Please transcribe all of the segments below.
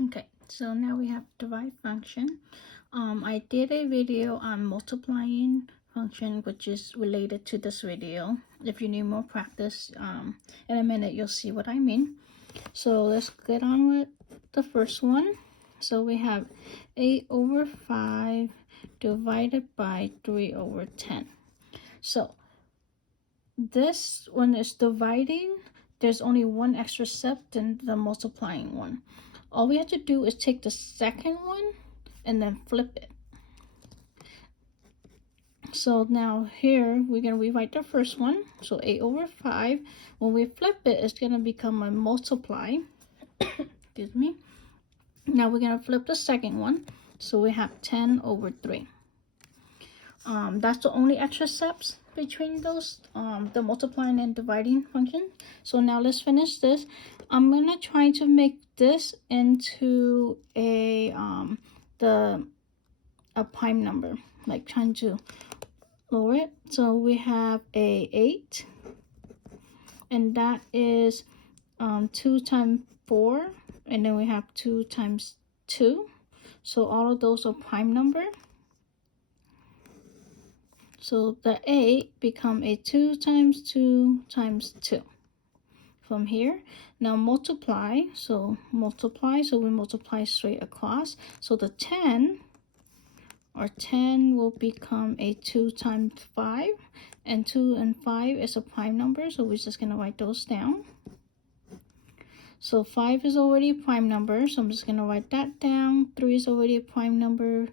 Okay, so now we have divide function. I did a video on multiplying function, which is related to this video. If you need more practice, in a minute you'll see what I mean. So let's get on with the first one. So we have 8 over 5 divided by 3 over 10. So this one is dividing. There's only one extra step than the multiplying one. All we have to do is take the second one and then flip it. So now here we're going to rewrite the first one. So 8 over 5. When we flip it, it's going to become a multiply. Excuse me. Now we're going to flip the second one. So we have 10 over 3. That's the only extra steps between those, the multiplying and dividing function. So now let's finish this. I'm going to try to make this into a prime number, like trying to lower it. So we have a 8, and that is 2 times 4, and then we have 2 times 2. So all of those are prime number. So the 8 become a 2 times 2 times 2 from here. Now multiply, so we multiply straight across. So the 10 will become a 2 times 5, and 2 and 5 is a prime number, so we're just going to write those down. So 5 is already a prime number, so I'm just going to write that down. 3 is already a prime number.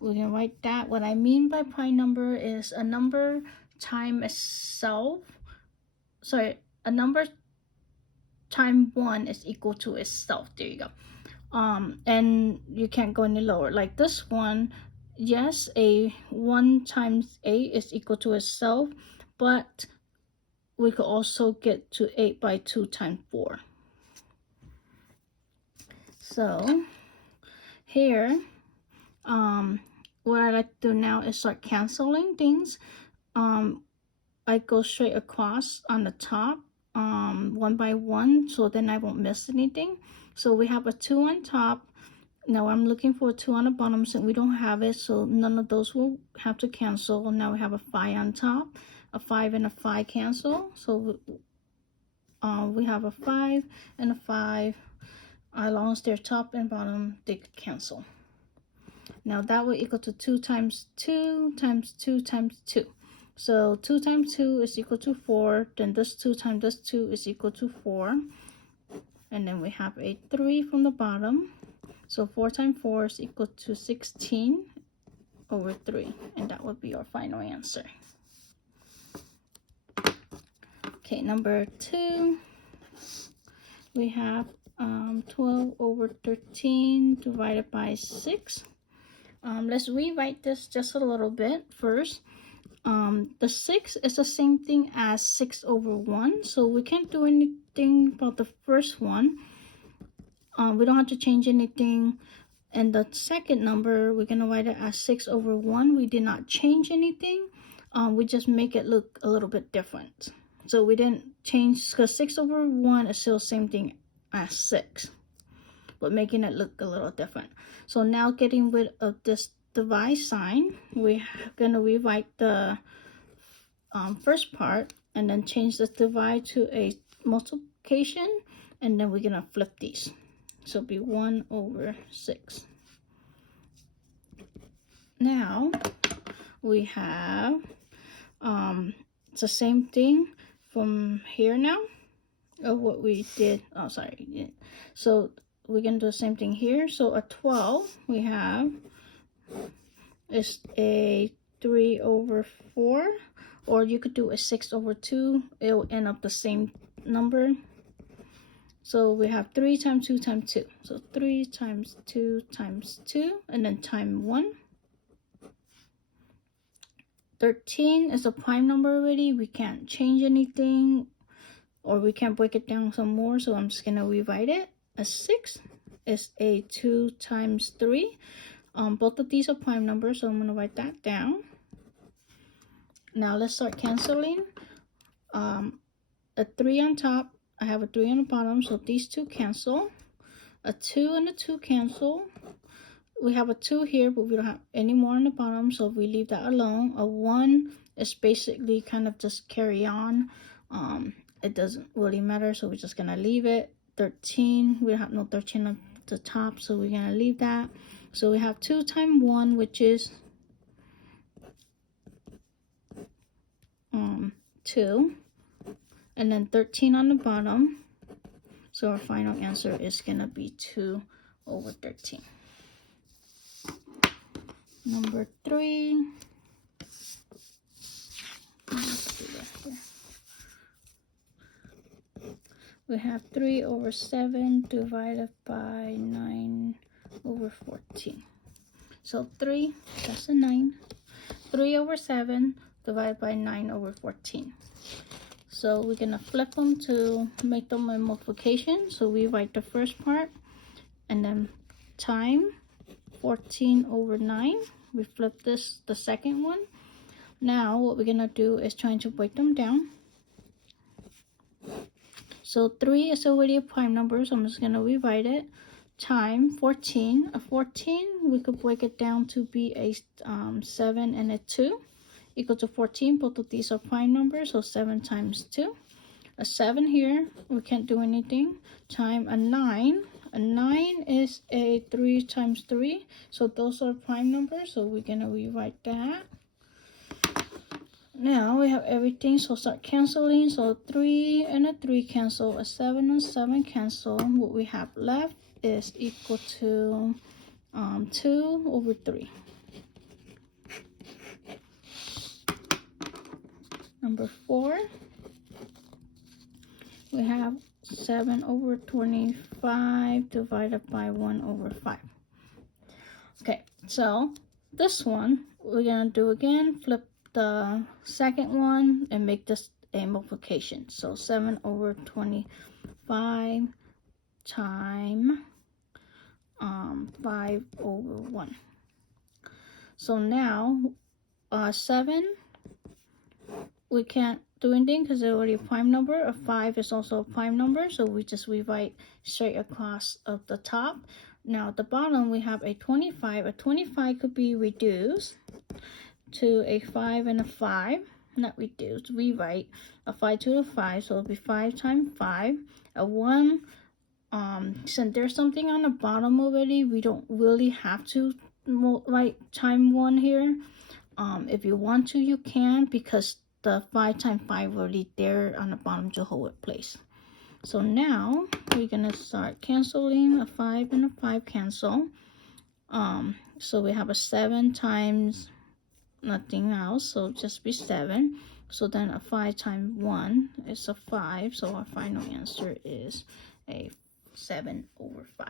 We're going to write that. What I mean by prime number is a number times itself. Sorry, a number times 1 is equal to itself. There you go. And you can't go any lower. Like this one, yes, a 1 times 8 is equal to itself, but we could also get to 8 by 2 times 4. So here, what I like to do now is start canceling things. I go straight across on the top, 1 by 1, so then I won't miss anything. So we have a 2 on top. Now I'm looking for a 2 on the bottom, so we don't have it, so none of those will have to cancel. Now we have a 5 on top. A 5 and a 5 cancel, so we have a 5 and a 5. As long as they're top and bottom, they could cancel. Now that will equal to 2 times 2 times 2 times 2. So 2 times 2 is equal to 4. Then this 2 times this 2 is equal to 4. And then we have a 3 from the bottom. So 4 times 4 is equal to 16 over 3. And that would be our final answer. Okay, number 2. We have 12 over 13 divided by 6. Let's rewrite this just a little bit first. The 6 is the same thing as 6 over 1, so we can't do anything about the first one. We don't have to change anything. And the second number, we're going to write it as 6 over 1. We did not change anything. We just make it look a little bit different. So we didn't change, because 6 over 1 is still the same thing as 6, but making it look a little different. So now getting rid of this divide sign, we're going to rewrite the first part and then change the divide to a multiplication, and then we're going to flip these. So it'll be 1 over 6. Now we have it's the same thing from here now of what we did. Oh, sorry. So we're going to do the same thing here. So a 12 we have is a 3 over 4, or you could do a 6 over 2. It will end up the same number. So we have 3 times 2 times 2. So 3 times 2 times 2, and then times 1. 13 is a prime number already. We can't change anything, or we can't break it down some more, so I'm just going to rewrite it. A 6 is a 2 times 3. Both of these are prime numbers, so I'm going to write that down. Now let's start canceling. A 3 on top, I have a 3 on the bottom, so these two cancel. A 2 and a 2 cancel. We have a 2 here, but we don't have any more on the bottom, so we leave that alone. A 1 is basically kind of just carry on. It doesn't really matter, so we're just gonna leave it. 13, we have no 13 on the top, so we're gonna leave that. So we have 2 times 1, which is 2, and then 13 on the bottom. So our final answer is gonna be 2 over 13. Number 3. We have 3 over 7 divided by 9 over 14. So 3, that's a 9. 3 over 7 divided by 9 over 14. So we're going to flip them to make them a multiplication. So we write the first part and then time 14 over 9. We flip this, the second one. Now what we're going to do is trying to break them down. So 3 is already a prime number, so I'm just going to rewrite it. Time 14. A 14, we could break it down to be a 7 and a 2. Equal to 14. Both of these are prime numbers, so 7 times 2. A 7 here, we can't do anything. Time a 9. A 9 is a 3 times 3, so those are prime numbers, so we're going to rewrite that. Now we have everything, so start canceling. So 3 and a 3 cancel, a 7 and 7 cancel. What we have left is equal to 2 over 3. Number 4, we have 7 over 25 divided by 1 over 5. Okay, so this one we're going to do again, flip the second one and make this a multiplication. So 7 over 25 times 5 over 1. So now 7, we can't do anything because it's already a prime number. A 5 is also a prime number, so we just rewrite straight across of the top. Now at the bottom we have a 25. A 25 could be reduced to a 5 and a 5. Not reduced, rewrite a 5 to a 5, so it'll be 5 times 5. A 1, since there's something on the bottom already, we don't really have to write time 1 here. If you want to, you can, because the 5 times 5 already there on the bottom to hold it place. So now we're gonna start canceling. A 5 and a 5 cancel. So we have a 7 times nothing else, so just be 7. So then a 5 times 1 is a 5, so our final answer is a 7 over 5.